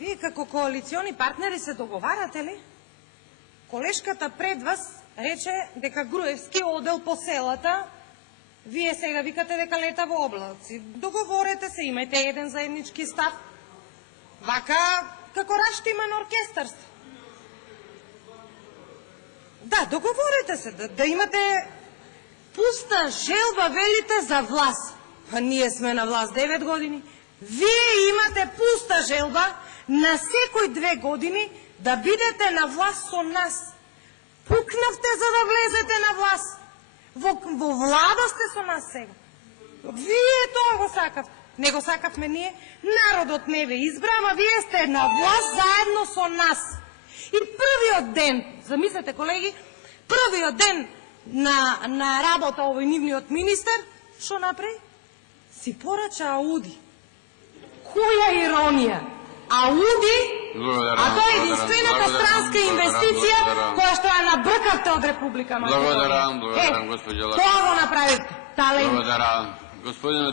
Вие како коалициони партнери се договарате ли? Колешката пред вас рече дека Груевски одел по селата, вие сега викате дека лета во облаци. Договорете се, имајте еден заеднички став. Вака, како раштиман оркестарство. Да, договорете се, да имате пуста желба, велите, за власт. А ние сме на власт 9 години. Вие имате пуста желба на секој 2 години да бидете на власт со нас. Пукнавте за да влезете на власт. Во влада сте со нас сега. Вие тоа го сакавте. Не го сакавме ние. Народот не ве избрава, вие сте на власт заедно со нас. И првиот ден, замислете колеги, првиот ден на работа овој нивниот министер, што направи? Си порача Ауди. Која иронија? Ауди, а тоа е единствената странска инвестиција која што ја набркавте од Република Македонија. Благодарам, госпоѓа Лакова. Тоа го направите. Талент. Благодарам. Господин